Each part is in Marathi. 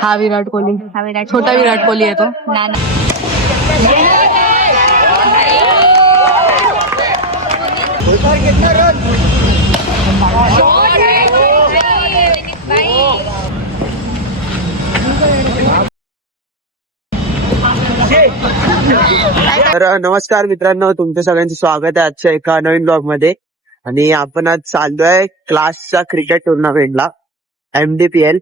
हा विराट कोहली. छोटा विराट कोहली आहे तो. तर नमस्कार मित्रांनो, तुमचं सगळ्यांचं स्वागत आहे आजच्या एका नवीन ब्लॉग मध्ये. आणि आपण आज चाललोय क्लासच्या क्रिकेट टुर्नामेंटला, MDPL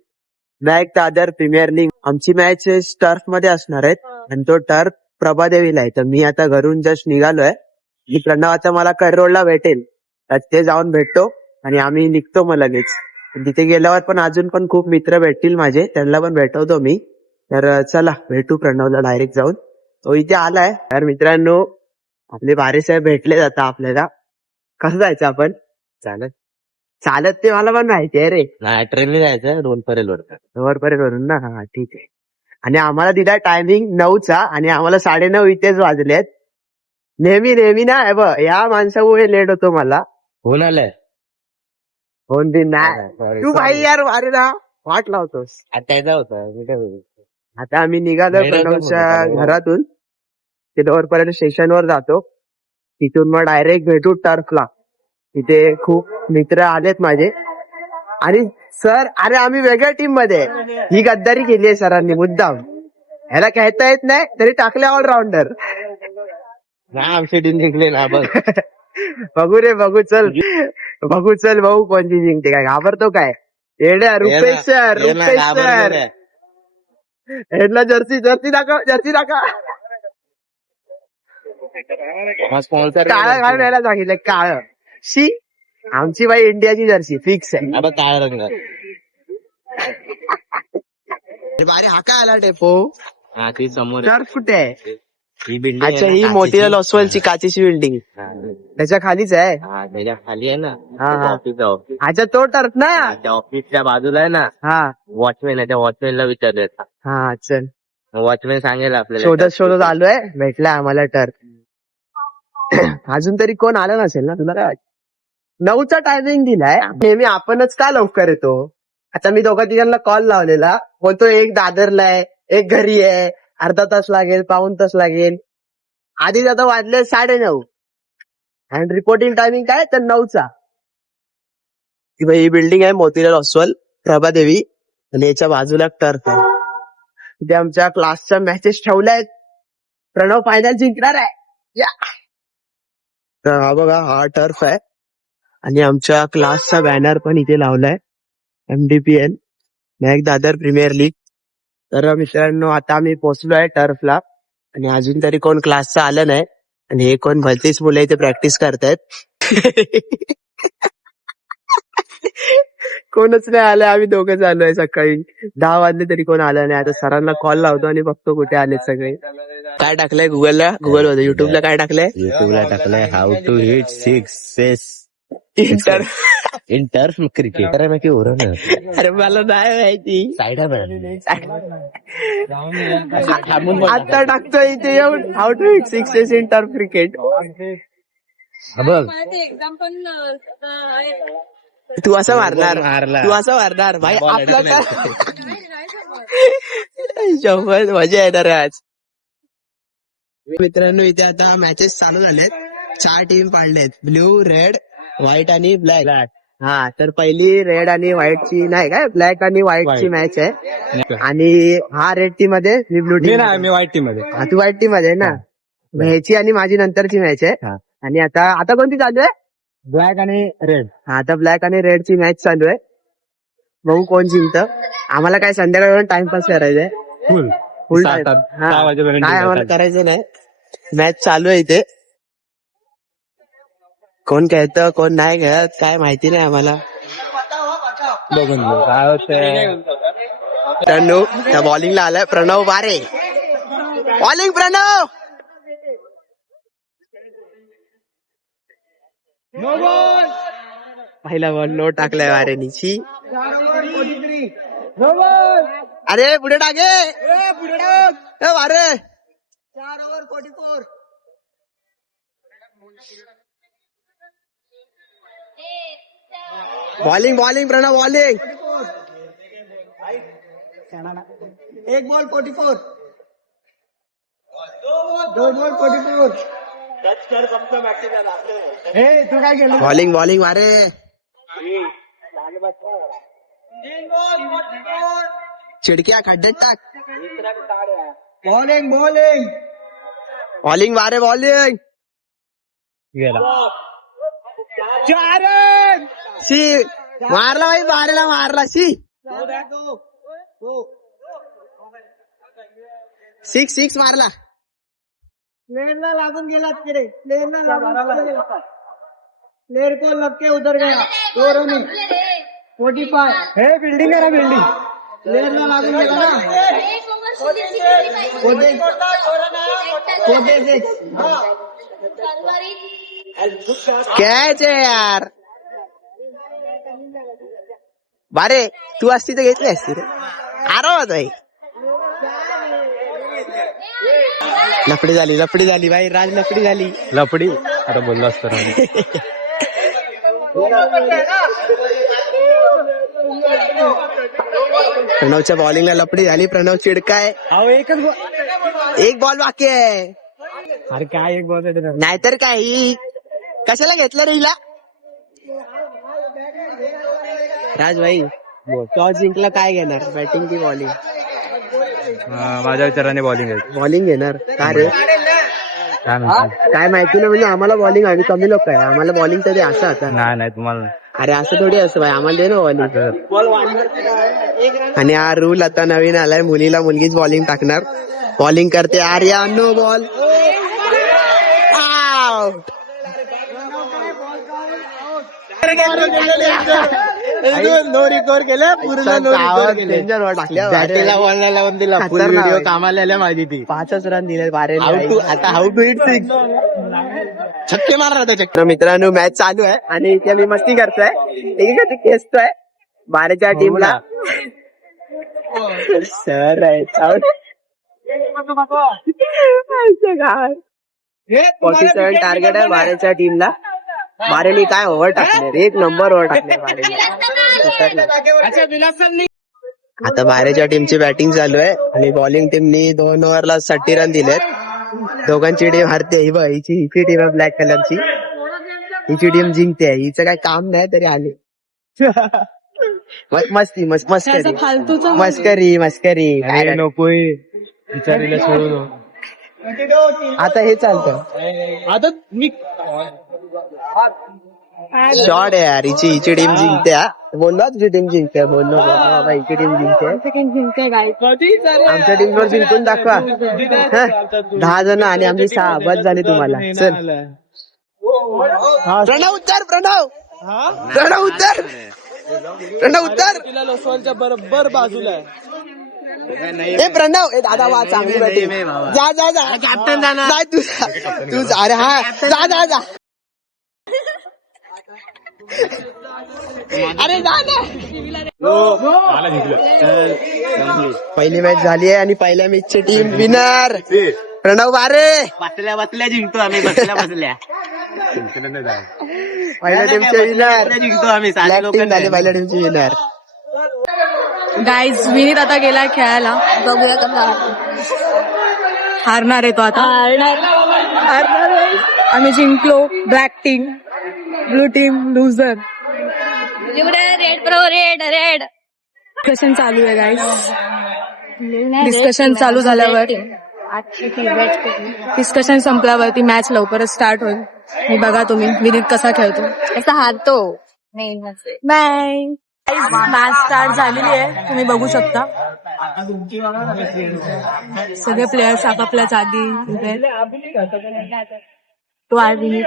Mac Dadar premier League. आमची मॅच टर्फ मध्ये असणार आहेत आणि तो टर्फ प्रभादेवीला आहे. तर मी आता घरून जस्ट निघालोय. मी प्रणव आता मला रोडला भेटेल, तर ते जाऊन भेटतो आणि आम्ही निघतो मग लगेच. तिथे गेल्यावर पण अजून पण खूप मित्र भेटतील माझे, त्यांना पण भेटवतो मी. तर चला भेटू प्रणवला डायरेक्ट जाऊन. तो इथे आलाय. तर मित्रांनो, आपले बारे साहेब भेटले आता आपल्याला. कसं जायचं आपण? चालत चालत ते मला पण माहिती आहे रे. नाही, ट्रेनने जायचं वरपर्यंत वरून ना. हा ठीक आहे. आणि आम्हाला दिलाय टायमिंग 9चा आणि आम्हाला 9:30 इथेच वाजलेत. नेहमी नेहमी ना या माणसामुळे लेट होतो मला. होऊन आलंय फोन बिन नाही. तू भाई यार अरे ना वाट लावतोस. आता होतं. आता आम्ही निघालो नाही, प्रणवच्या नाही, घरातून. ते वरपर्यंत स्टेशनवर जातो. तिथून मग डायरेक्ट भेटू टर्फला. तिथे खूप मित्र आलेत माझे. आणि सर, अरे आम्ही वेगळ्या टीम मध्ये आहे. ही गद्दारी केली आहे सरांनी मुद्दाम. ह्याला कहता येत नाही तरी टाकले ऑलराऊंडर. नाही, आमची टीम जिंकली ना बघ. बघू रे बघू, चल भाऊ कोणती जिंकते. काय घाबरतो काय? येड्या रुपेश सर. हेडला जर्सी दाखव. काळं घालून यायला सांगितलं. काळं शी. आमची बाई इंडियाची जर्सी फिक्स आहे. काळा रंग. अरे हा काय आला टेपो? हा, ती समोर टर्फ कुठे आहे? ही बिल्डिंग. अच्छा, ही मोतीलाल ओसवालची काचेची बिल्डिंग त्याच्या खालीच आहे. त्याच्या खाली आहे ना. हा. ऑफिस. अच्छा, तो टर्फ ना. त्या ऑफिसच्या बाजूला आहे ना. हा वॉचमॅन आहे, त्या वॉचमॅनला विचारलं. हा चल. वॉचमॅन सांगेल आपल्याला. शोधत आलोय. भेटलाय आम्हाला टर्फ. अजून तरी कोण आलं नसेल ना, तुला काय वाटतं? 9चा टायमिंग दिलाय. नेहमी आपणच का लवकर येतो? आता मी दोघा तिघांना कॉल लावलेला, बोलतो एक दादरला आहे, एक घरी आहे, अर्धा तास लागेल, पाऊण तास लागेल. आधीच आता वाजले 9:30 आणि रिपोर्टिंग टायमिंग काय तर 9चा. ही बिल्डिंग आहे मोतीलाल ओसवाल प्रभादेवी आणि याच्या बाजूला टर्फ आहे. तिथे आमच्या क्लासच्या मॅचेस ठेवल्या आहेत. प्रणव फायनल जिंकणार आहे. या. तर हा बघा, हा टर्फ आहे आणि आमच्या क्लासचा बॅनर पण इथे लावलाय, MDPL Mac Dadar premier league. तर मित्रांनो, आता आम्ही पोहोचलोय टर्फला आणि अजून तरी कोण क्लासचं आलं नाही. आणि हे कोण भलतीच मुलं इथे प्रॅक्टिस करतायत. कोणच नाही आलंय. आम्ही दोघं आलोय. सकाळी 10 वाजले तरी कोण आलं नाही. आता सरांना कॉल लावतो आणि बघतो कुठे आले सगळे. काय टाकलंय गुगलवर? युट्यूबला काय टाकलंय? युट्यूबला टाकलंय how to hit 6 in turf cricket. अरे मला नाही माहिती. आता टाकतोय इथे येऊन how to hit 6 in turf cricket. बघ, तू असं मारणार भाई. आपलं काय शंभर मजा येणार आज. मित्रांनो, इथे आता मॅचेस चालू झालेत. 4 टीम पाडलेत, ब्ल्यू, रेड, व्हाईट आणि ब्लॅक. हा, तर पहिली रेड आणि व्हाईटची नाही काय, ब्लॅक आणि व्हाईटची मॅच आहे. आणि हा रेड टीम मध्ये, मी ब्लू टीम. मी व्हाईट टीम मध्ये. हा, तू व्हाईट टीम मध्ये आहे ना. ह्याची आणि माझी नंतरची मॅच आहे. आणि आता कोणती चालू आहे? ब्लॅक आणि रेड. हा, आता ब्लॅक आणि रेडची मॅच चालू आहे. बघू कोण जिंकतं. आम्हाला काय संध्याकाळी टाइमपास करायचंय. फुल टाइम. काय आम्हाला करायचं नाही. मॅच चालू आहे इथे. कोण खेळतं कोण नाही खेळत काय माहिती नाही आम्हाला. बघून काय होतंय. त्या बॉलिंगला आलाय प्रणव बारे. बॉलिंग प्रणव. पहिला बॉल नो टाकलाय वारेनीची. अरे पुढे टाके वारे. 4 ओव्हर 44. Bowling Pranav bowling. एक बॉल 44 दो बॉल 44 बॉलिंग बॉलिंग मारे चिडक्या खड्ड्यात टाक बॉलिंग बॉलिंग बॉलिंग मारे बॉलिंग सी मारला भाई मारला मारला सी 6 मारला प्लेयरला लागून गेला तिकडे प्लेयरला लागून प्लेयर को लग के उधर गया 2 रन 45 हे बिल्डिंग आहे ना बिल्डिंग प्लेयरला लागून गेला ना कॅच आहे यार बारे तू असती तर घेतली असती रे आरामात भाई लफडी झाली भाई राज लफडी झाली लपडी आता बोललो असतो ना. प्रणवच्या बॉलिंगला लपडी झाली प्रणव चिडकाय एक बॉल बाकी आहे अरे काय एक बॉल नाहीतर काय ही कशाला घेतलं रे हिला राज भाई टॉस जिंकला काय घेणार बॅटिंग की बॉलिंग माझ्या विचाराने बॉलिंग आहे. बॉलिंग घेणार का रे काय म्हणतो? काय माहिती नाही म्हणजे आम्हाला बॉलिंग आम्ही कमी लोक आहे आम्हाला बॉलिंग तरी असं आता नाही तुम्हाला अरे असं थोडी असं भाई आम्हाला दे ना बॉलिंग आणि हा रूल आता नवीन आलाय मुलीला मुलगीच बॉलिंग टाकणार बॉलिंग करते Arya no ball out no recover केलं पूर्ण नो रिकवर केलं बॅटीला बॉलला लावून दिला फुल खतरनाक व्हिडिओ आहे. कामाला आल्या माझी ती 5 रन दिले बारे आता हाऊ टू हिट सिक्स छक्के मारणार त्या तर मित्रांनो मॅच चालू आहे आणि इथे मी मस्ती करतोय एकीकडे खेचतोय बारेच्या टीमला सर आहे 47 टार्गेट आहे बारेच्या टीमला बारेने काय ओव्हर टाकले रे 1 नंबर ओव्हर टाकले बारेने आता बारेच्या टीमची बॅटिंग चालू आहे आणि बॉलिंग टीमनी 2 ओव्हरला 60 रन दिलेत दोघांची टीम हारते ही बघ हिची टीम आहे ब्लॅक कलरची हिची टीम जिंकते हिचं काय काम नाही तरी आले मस्ती मस्करी काय नको विचारीला सोडून आता हे चालतं आता मी शॉर्ट आहे यार हिची टीम जिंकते हा बोललो तुझी टीम जिंकते बोललो बाबा हिची टीम जिंकते आमच्या टीम वर जिंकून दाखवा 10 जण आणि आमची 6 बस झाली तुम्हाला चल प्रणव उत्तर बरोबर बाजूला ए प्रणव ए दादा वा चांगली बॅटिंग जा कॅप्टन जाणार तू अरे हा जा अरे जा पहिली मॅच झाली आहे आणि पहिल्या मॅचची टीम विनर प्रणव बारे बसल्या जिंकतो आम्ही बसल्या पहिल्या टीमचे विनर जिंकतो आम्ही ब्लॅक टीम झाली पहिल्या टीमची विनर गाईज विनीत आता गेलाय खेळायला बघूया कसा हारणार आहे तो आता आम्ही जिंकलो black team blue team लुझर red pro red discussion चालू आहे गाईज डिस्कशन चालू झाल्यावर डिस्कशन संपल्यावरती मॅच लवकरच स्टार्ट होईल मी बघा तुम्ही विनीत कसा खेळतो कसा हारतो बाय मॅच स्टार्ट झालेली आहे तुम्ही बघू शकता सगळे प्लेयर्स आपापल्या जागी उभे तो आहे विनीत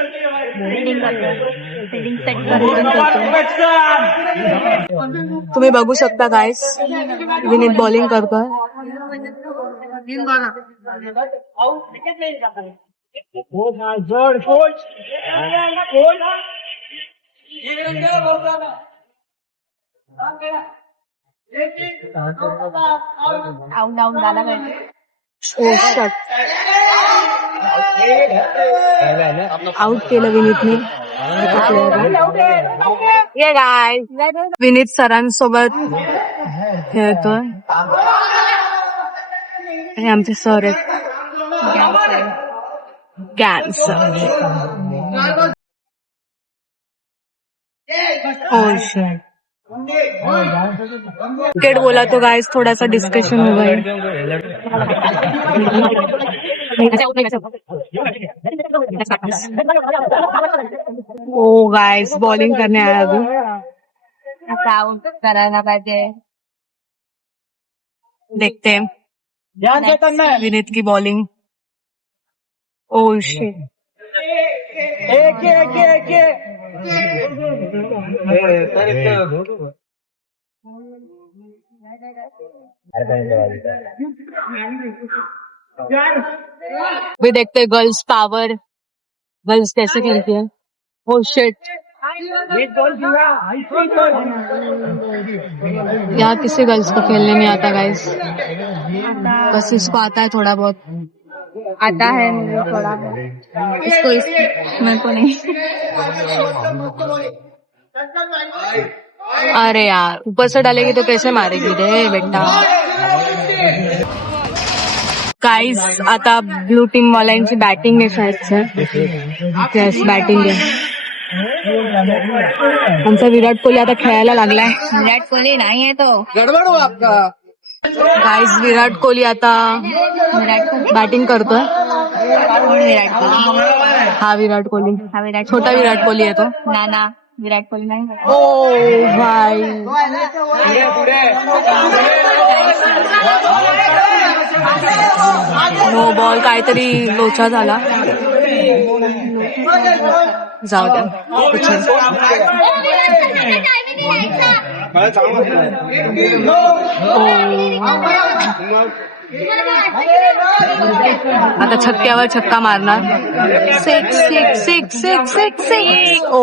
तुम्ही बघू शकता गाईस विनीत बॉलिंग करतोय आउट केलं विनीतने विनीत सरांसोबत खेळतोय आणि आमचे सर आहेत कॅन्सर. क्रिकेट बोला तो गाइस, थोड़ा सा डिस्कशन हो गया. ओ गाइस, बॉलिंग करने आया अभी. आउट करायला पाहिजे. देखते हैं विनीत की बॉलिंग. Oh shit. भी देखते गर्ल्स पावर, गर्ल्स कैसे खेलती है. Oh shit. यहाँ किसी गर्ल्स को खेलने नहीं आता गाइस, बस इसको आता है थोड़ा बहुत. आता है मुझे थोड़ा. इसको मेरे को नहीं. अरे यार, ऊपर से डालेगी तो कैसे मारेगी रे बेटा. गाइस, आता ब्लू टीम वाल्यांची बॅटिंग आहे शायद. येस, बॅटिंग आहे. आमचा विराट कोहली आता खेळायला लागलाय. विराट कोहली नाही आहे तो. गाइस, विराट कोहली आता बॅटिंग करतोय. विराट कोहली. हा विराट कोहली, हा विराट. छोटा विराट कोहली आहे तो. नाना विराट कोहली नाही. ओ भाई, नो बॉल, काहीतरी लोचा झाला. जाऊ द्या. आता छक्क्यावर छक्का मारणार. Six six six six six six. ओ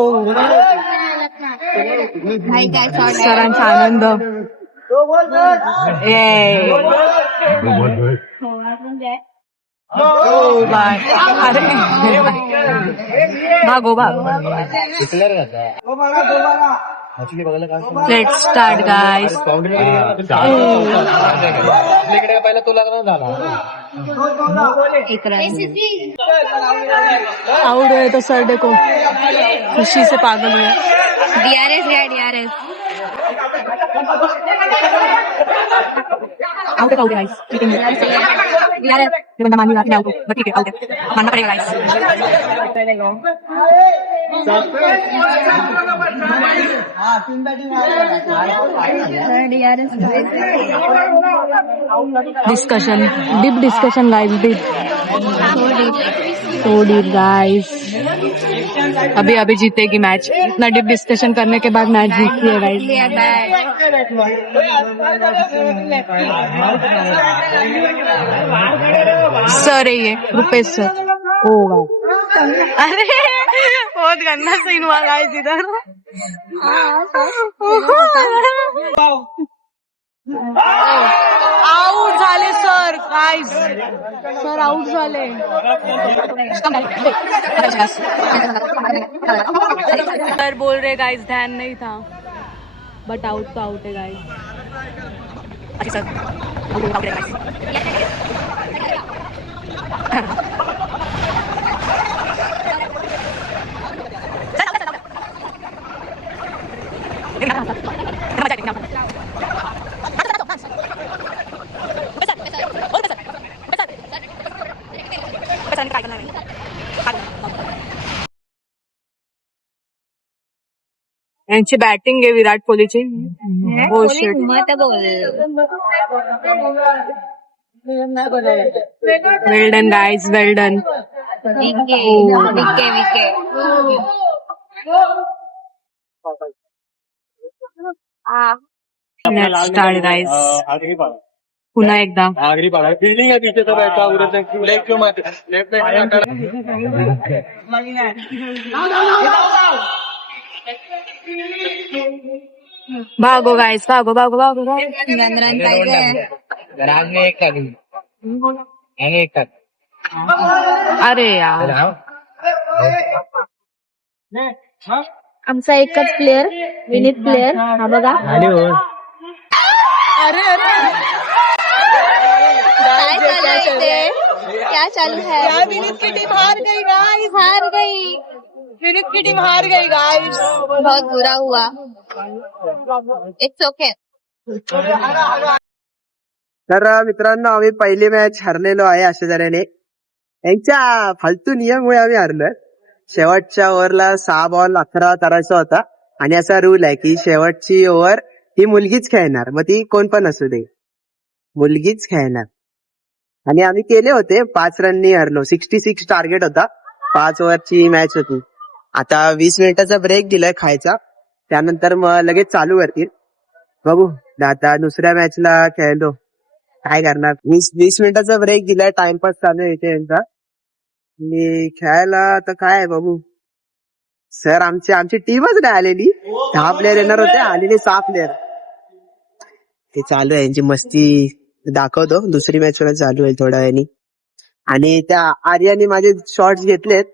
भाई काय शॉट. सरांचा आनंद. ये ओ बाय. अरे भागो भाग. Let's start guys. एक रन. आउट हुए तो सर देखो खुशी से पागल हुए. डीआरएस गया डीआरएस. आउट है गाइस. डीआरएस. ये बंदा मान लिया आउट. बट ठीक है, आउट है, मानना पड़ेगा guys. DRS. Discussion, deep discussion guys, deep. So deep guys. अभी अभी जीतेगी मैच. इतना डीप डिस्कशन करने के बाद मैच जीतती है गाइस. सर है ये, रुपेश सर. होगा. अरे बहुत गंदा सीन हुआ गाइस इधर. आउट झाले सर गाइस. सर आउट झाले. सर बोल रहे गाइस ध्यान नहीं था, बट आउट तो आउट है गाइस. अच्छा सर, आउट है गाइस. यांची बॅटिंग आहे विराट कोहलीची. हो शिट. मत बोल. Well done guys, well done. विके विके विके. Let's start guys. पुन्हा एकदा. फील्डिंग आहे तिथे तर लेफ्ट क्यों मारते. भागो गाइस, भागो भागो भागो भागो. रन पाहिजे. अरे यार, आमचा एकच प्लेअर विनीत प्लेअर. हा बघा. अरे अरे काय चालू आहे इथे? क्या चालू है? विनीत की टीम हार गई गाइस, हार गई. विनीत की टीम हार गई गाइस. बहुत बुरा हुआ. It's okay. तर मित्रांनो आम्ही पहिली मॅच हरलेलो आहे अशा तऱ्हेने. यांच्या फालतू नियममुळे आम्ही हरलोय. शेवटच्या ओव्हरला 6 बॉल 11 करायचा होता आणि असा रूल आहे की शेवटची ओव्हर ही मुलगीच खेळणार, मग ती कोण पण असू दे, मुलगीच खेळणार. आणि आम्ही केले होते 5 रननी हरलो. 66 टार्गेट होता. 5 ओव्हरची मॅच होती. आता 20 मिनिटाचा ब्रेक दिलाय खायचा, त्यानंतर मग लगेच चालू करतील. बघू आता दुसऱ्या मॅचला खेळलो काय करणार. 20 मिनिटाचा ब्रेक दिलाय, टाइमपास चालू आहे इथे यांचा. आणि खेळायला तर काय आहे बघू. सर आमची टीमच नाही आलेली. 10 प्लेअर येणार होते, आलेले 6 प्लेअर. ते चालू आहे यांची मस्ती, दाखवतो. दुसरी मॅच चालू आहे थोड्या वेळाने. आणि त्या आर्याने माझे शॉट्स घेतलेत.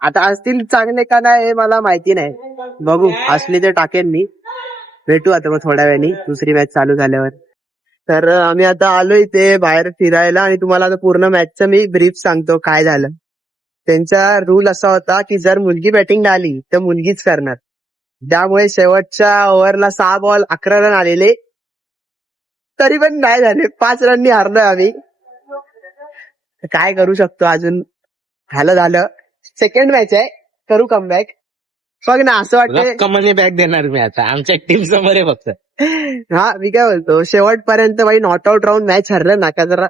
आता असतील चांगले का नाही हे मला माहिती नाही. बघू असले तर टाकेन मी. भेटू आता मग थोड्या वेळाने दुसरी मॅच चालू झाल्यावर. तर आम्ही आता आलो इथे बाहेर फिरायला आणि तुम्हाला आता पूर्ण मॅचचं मी ब्रीफ सांगतो काय झालं. त्यांचा रूल असा होता की जर मुलगी बॅटिंगला आली तर मुलगीच करणार. त्यामुळे शेवटच्या ओव्हरला 6 बॉल 11 रन आलेले, तरी पण नाही झाले. 5 रननी हारलोय आम्ही. काय करू शकतो अजून. झालं. सेकंड मॅच आहे, करू कमबॅक. बघ ना असं वाटतं. कमाने बॅग देणार मी आता आमच्या टीम समोर आहे फक्त. हा मी काय बोलतो, शेवटपर्यंत बाई नॉट आउट राहून मॅच हरलं ना का जरा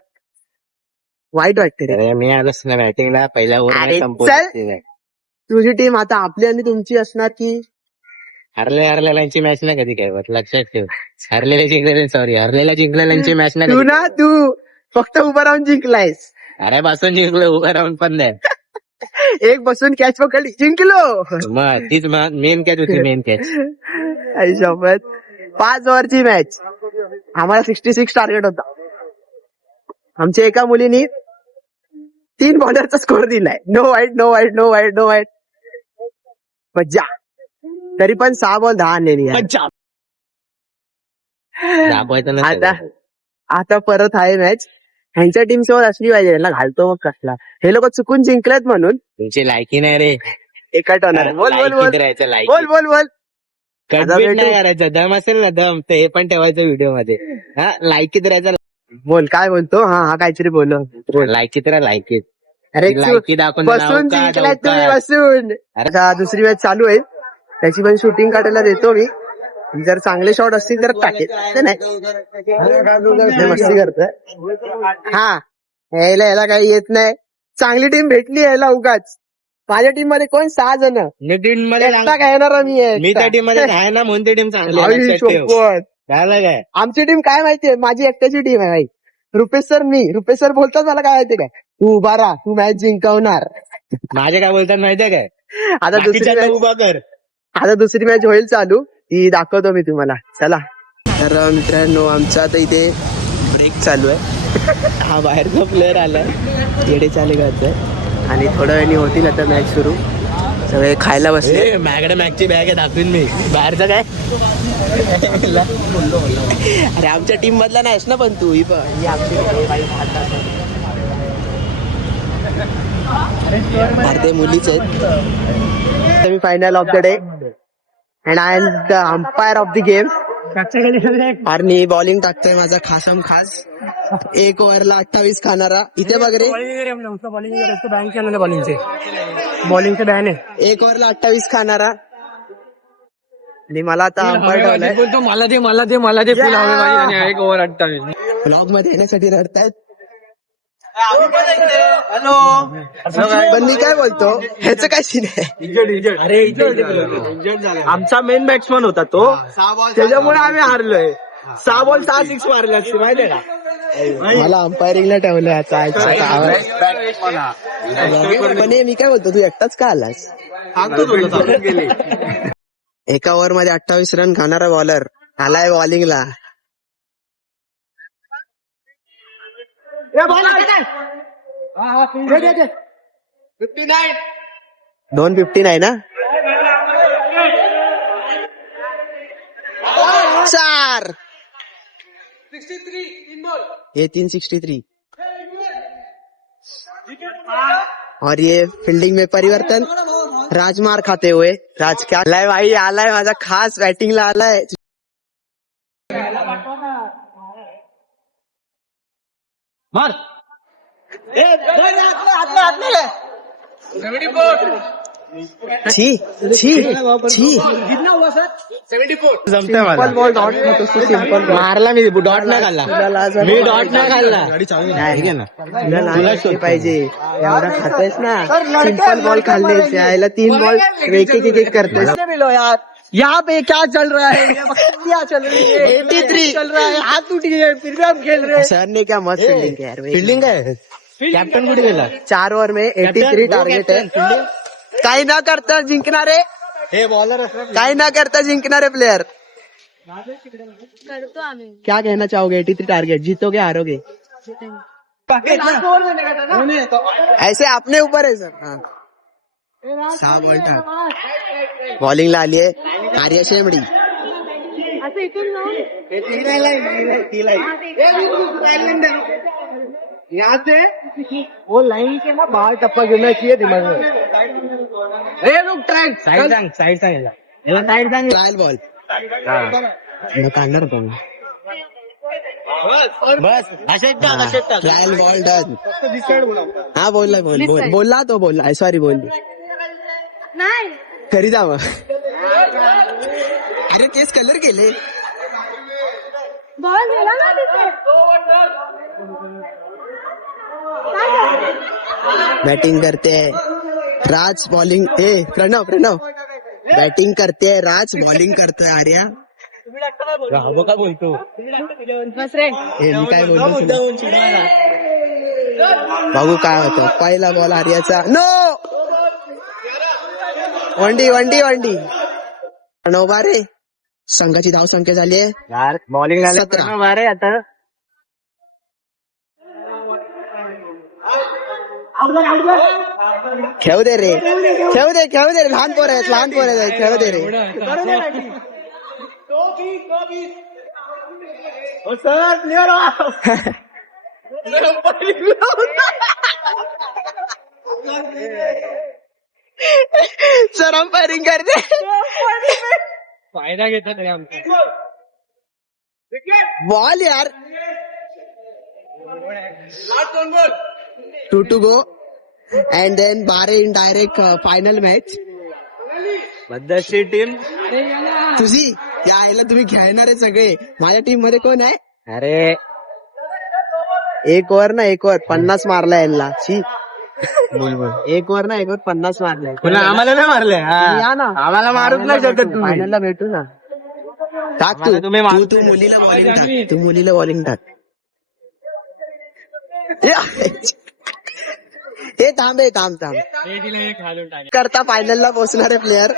वाईट वाटते रे. अरे मी आलोच ना बॅटिंगला पहिल्या अरे ओव्हर चल. तुझी टीम आता आपली आणि तुमची असणार की हरलेल्यांची मॅच नाही कधी काय होत, लक्षात ठेव. हरलेल्या जिंकलेल्यांची मॅच नाही तू कधी. ना तू फक्त उभं राहून जिंकलायस. अरे बसून जिंकलो, उभं राहून पण नाही. एक बसून कॅच पकडली जिंकलो. मग तीच मेन कॅच होती, मेन कॅच. आई शपथ. 5 ओव्हरची मॅच, आम्हाला 66 टार्गेट होता. आमच्या एका मुलीनी 3 बॉलरचा स्कोर दिलाय. नो वाईट. मज्जा. तरी पण 6 बॉल 10 आणलेली आहे. दाखवायचं आता नसतं. आता परत आहे मॅच. ह्यांच्या टीम सोबत असली पाहिजे. यांना घालतो मग कसला. हे लोक चुकून जिंकलेत म्हणून तुमची लायकी नाही रे. एका टर्नर. बोल लायकीत राहायचं, लायकी. बोल. आता कटबीट भेटू. नाही करायचं. दम असेल ना दम, तर हे पण ठेवायचं व्हिडिओ मध्ये. हा लायकीत राहायचं. बोल काय बोलतो. हा काहीतरी बोल. लायकीत राहा, लायकीत. अरे लायकी दाखवून बसून जिंकलाय तुम्ही बसून. आता दुसरी मॅच चालू आहे, त्याची पण शूटिंग काढायला देतो मी. जर चांगले शॉट असतील तर टाकेल, नाही मस्ती करतोय. हा यायला काही येत नाही. चांगली टीम भेटली यायला उगाच. माझ्या टीम मध्ये कोण 6 जण. टीम मध्ये एकटा घेणार मी आहे. मी त्या टीम मध्ये आहे ना, म्हणून ती टीम चांगली आहे, लक्षात ठेव. झालं काय. आमची टीम काय माहितीये, माझी एकट्याची टीम आहे भाई. रुपेश सर बोलतात मला काय माहितीये काय, तू उभा राहा, तू मॅच जिंकवणार. माझे काय बोलतात माहितीये काय, आता बाकीच्यांना उभा कर. आता दुसरी मॅच होईल चालू, ती दाखवतो मी तुम्हाला. चला तर मित्रांनो, आमचा आता इथे ब्रेक चालू आहे. हा बाहेरचा प्लेअर आलाय, येडे चाले घालतोय. आणि थोड्या वेळाने होतील आता मॅच सुरू. सगळे खायला बसले. माझ्याकडे मॅचची बॅग आहे, दाखवीन मी. बाहेरचं काय. अरे आमच्या टीम मधला नाहीस ना पण तू. ही आमची भारतीय मुलीच आहेत. Semi final of the day and I am the umpire of the game. आणि बॉलिंग टाकतोय माझा खासम खास. 1 ओव्हरला 28 खाणारा. इथे बघ रे, बॉलिंगचे बॅन आहे. 1 ओव्हरला 28 खाणारा. आणि मला आता अंपायर ठेवलाय. बोलतो मला दे फुल हवे भाई. आणि 1 ओव्हर 28. ब्लॉग मध्ये येण्यासाठी रडतायत. पण मी काय बोलतो, ह्याचं काय सीन आहे. अरे आमचा मेन बॅट्समन होता तो, त्याच्यामुळे आम्ही हारलोय. 6 बॉल 6 सिक्स मारले असते माहितीये का. मला अंपायरिंगला ठेवलं आता. पण मी काय बोलतो, तू एकटाच का आलास. एका ओव्हर मध्ये 28 रन खाणारा बॉलर आलाय बॉलिंगला. 259 ना. 4 ये 363 और ये फील्डिंग में परिवर्तन राजमार खाते हुए राज क्या आलाय भाई आलाय माझा खास बॅटिंगला आलाय छी छी छी जमतंय मला बॉल डॉट खातो सिंपल मारला मी डॉट नाही खाल्ला मी डॉट नाही खाल्ला ठीक आहे ना तुला पाहिजे एवढा खातोयस ना सिंपल बॉल खाल्ले यायला 3 बॉल एक करतोय यार यहाँ पे क्या चल रहा है ये क्या चल रही है 83 चल रहा है हाथ टूट गए फिर भी हम खेल रहे हैं सर ने क्या मस्त फील्डिंग किया यार फिल्डिंग आहे कॅप्टन कुठे गेला 4 ओव्हर में 83 टार्गेट है काही न करता जिंकणारे हे बॉलर काही न करता जिंकणारे प्लेयर करतो आम्ही क्या कहना चाहोगे 83 टारगेट जीतोगे हारोगे ऐसे अपने ऊपर है सर हाँ 6 बॉल टाक बॉलिंगला आली आहे आर्या शेमडी असं इथून जाऊन यहाँ से वो लाइन के ना बाहर टप्पा गिरना चाहिए दिमाग में रुक ट्रैक साईड सांग ट्रायल बॉल काढणार होतो बस असेच टाक ट्रायल बॉल डन हा बोलला तो बोलला सॉरी बोलली नाही घरी जा मग अरे तेच कलर गेले बॉल गेला ना तिथे बैटिंग करते हैं राज बॉलिंग प्रणव बैटिंग करते हैं राज बॉलिंग करतोय आर्या राबो का बोलतो बस रे मी काय बोलतो बघू काय होतं पहिला बॉल आर्याचा नो वंडी प्रणव बारे संघाची धावसंख्या झाली आहे यार बॉलिंग 17 मारे आता खेळू दे रे लहान पोर आहेत खेळू दे रे सर प्लेयर सर अंपायरिंग करते फायदा घेतात रे आमचा बॉल यार 2 to go and then बारे इन डायरेक्ट फायनल मॅच बद्दशी टीम तुझी यायला तुम्ही खेळणारे सगळे माझ्या टीम मध्ये कोण आहे अरे 1 ओव्हर 50 मारला यांना छी 1 ओव्हर 50 मारलाय पुन्हा आम्हाला नाही मारले या ना आम्हाला मारूच नाही शकत तुम्ही फायनलला भेटू ना टाक आम्हाला तुम्ही मारू तू मुलीला बॉलिंग टाक हे थांब करता फायनलला पोहोचणारे प्लेयर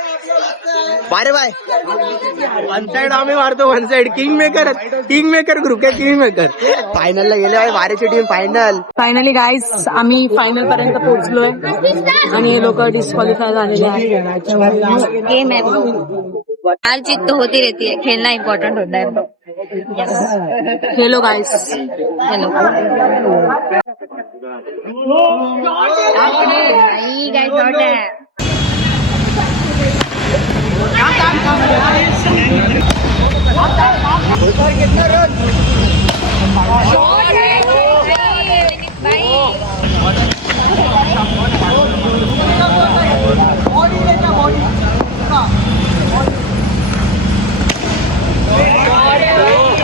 बारे बाय वन साइड आम्ही मारतो one side king maker group आहे किंग मेकर फायनलला गेले बाय बारेची टीम फायनली गाईज आम्ही फायनल पर्यंत पोहोचलोय आणि हे लोक डिस्क्वालिफाय झालेले आहेत गेम है हार जीत तो होती रहती है खेलना इम्पोर्टेंट होता है hello guys hello guys not है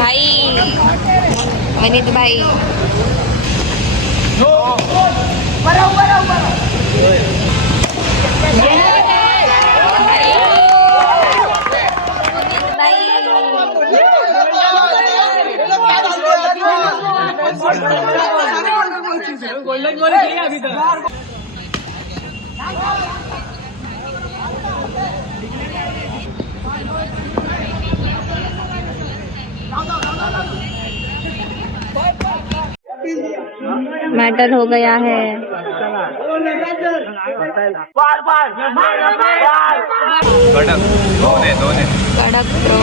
भाई वनीत भाई मैटर हो गया है कड़क प्रो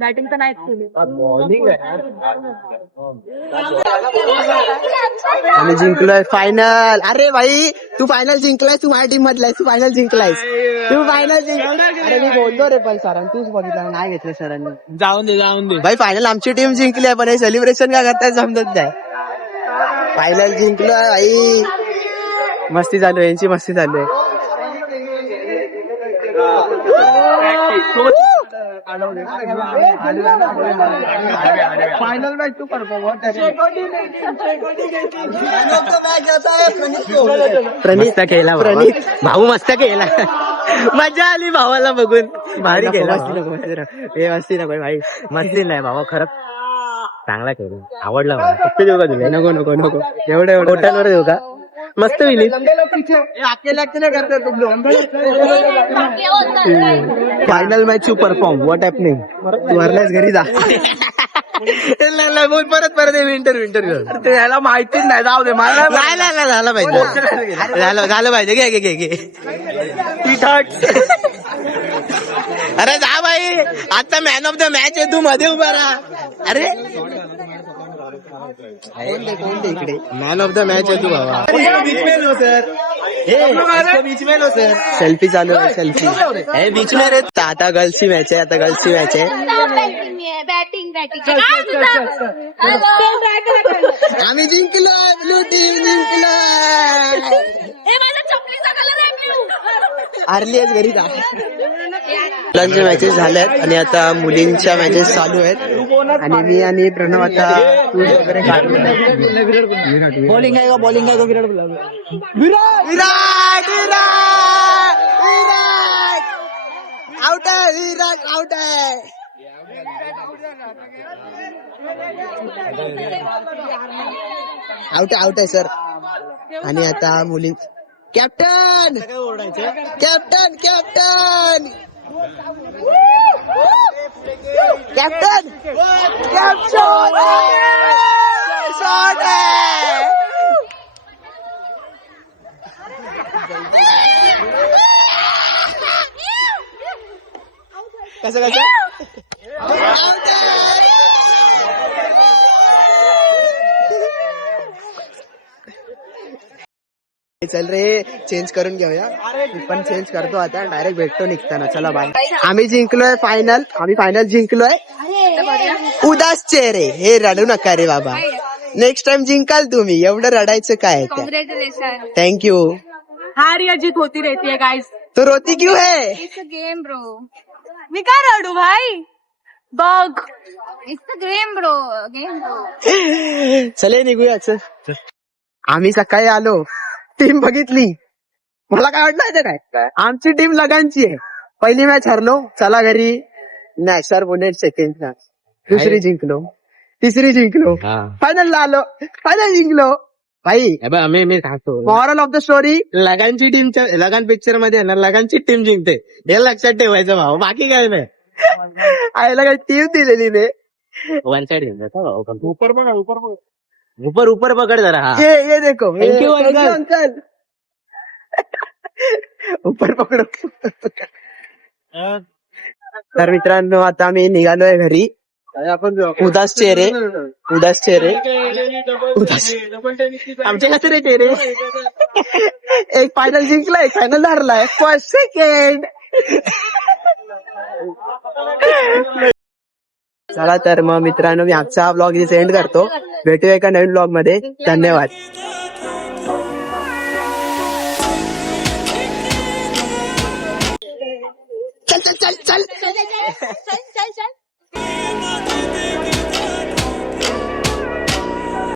बॅटिंग तर नाहीच केली. आम्ही जिंकलोय फायनल. अरे भाई तू फायनल जिंकलायस, तू माझ्या टीम मधलाय, तू फायनल जिंकलायस, तू फायनल जिंकलाय. अरे मी बोलतो रे पण सरांनी तूच बघितलं नाही घेतलं सरांनी. जाऊन दे भाई फायनल आमची टीम जिंकली आहे पण हे सेलिब्रेशन काय करताय समजत नाही. फायनल जिंकलोय भाई, मस्ती चालू आहे, यांची मस्ती चालू आहे. फाइनल मैच तू परफॉर्म मस्त केला प्रणीत भाऊ, मस्त केला. मजा आली भावाला बघून. भारी केला. हे मस्ती नको भाई. मस्ती नाही भावा, खरंच चांगला केला, आवडला मला. पप्पी देऊ का तुला? नको नको नको, एवढं हॉटेलवर देऊ का? मस्त विनीत. अकेले अकेले करते तुम लोग. Final match to perform. What happening? तू हरलायस घरी जा. बोल परत इंटरव्ह्यू. ते याला माहितीच नाही, जाऊ दे मला. झालं पाहिजे, झालं पाहिजे. घे अरे जा भाई, आता मॅन ऑफ द मॅच आहे, तू मध्ये उभा राहा. अरे इकडे मॅन ऑफ द मॅच आहे तू बाबा. बीच में लो सर. सेल्फी चालू आहे, सेल्फी. हे बीच में रे. आता गर्ल्सची मॅच आहे, बॅटिंग आम्ही जिंकलोय, ब्लू टीम जिंकलोय. हारली आहेस घरी जा. मुलांच्या मॅचेस झाल्यात आणि आता मुलींच्या मॅचेस चालू आहेत. आणि मी आणि प्रणव आता टूर वगैरे काढलो. बॉलिंग आहे का विराट विराट आउट आहे. विराट आउट आहे. आउट आहे सर. आणि आता मुली captain captain captain captain captain shot आहे. कसं चल रे, चेंज करून घेऊया. मी पण चेंज करतो आता, डायरेक्ट भेटतो निघताना. चला बाय. आम्ही जिंकलोय फायनल, जिंकलोय. उदास चेहरे, हे रडू नका रे बाबा, नेक्स्ट टाइम जिंकाल तुम्ही. एवढं रडायचं काय? कॉंग्रेचुलेशन. थँक्यू. हार या जीत होती रहती है गाइस. तो रोती क्यों है? It's a game bro. मी काय रडू भाई, बघ. It's a game bro. चले निघूया. चल. आम्ही सकाळी आलो, टीम बघितली, मला काय वाटलं काय, आमची टीम लगांची आहे. पहिली मॅच हरलो, चला घरी. नाही सर बोले सेकंड मॅच, दुसरी जिंकलो, तिसरी जिंकलो, फायनलला आलो, फायनल जिंकलो. भाई मी सांगतो, मॉरल ऑफ द स्टोरी, लगानची टीमच्या लगान पिक्चर मध्ये आहे ना, लगानची टीम जिंकते, हे लक्षात ठेवायचं भाऊ, बाकी काय नाही. आयला काय टीम दिलेली नाही. वन साइड ऊपर पकड जरा. हा, ये देखो. Thank you, uncle. ऊपर पकडो. तर मित्रांनो, आता मी निघालोय घरी. उदास चेहरे आमचे कसे रे चेहरे. एक फायनल जिंकलाय, फायनल हरलाय, फर्स्ट सेकंड. चला तर मग मित्रांनो मी आजचा ब्लॉग इथे सेंड करतो. भेटूया एका नवीन ब्लॉग मध्ये. धन्यवाद. चल चल चल चल चल चल चल चल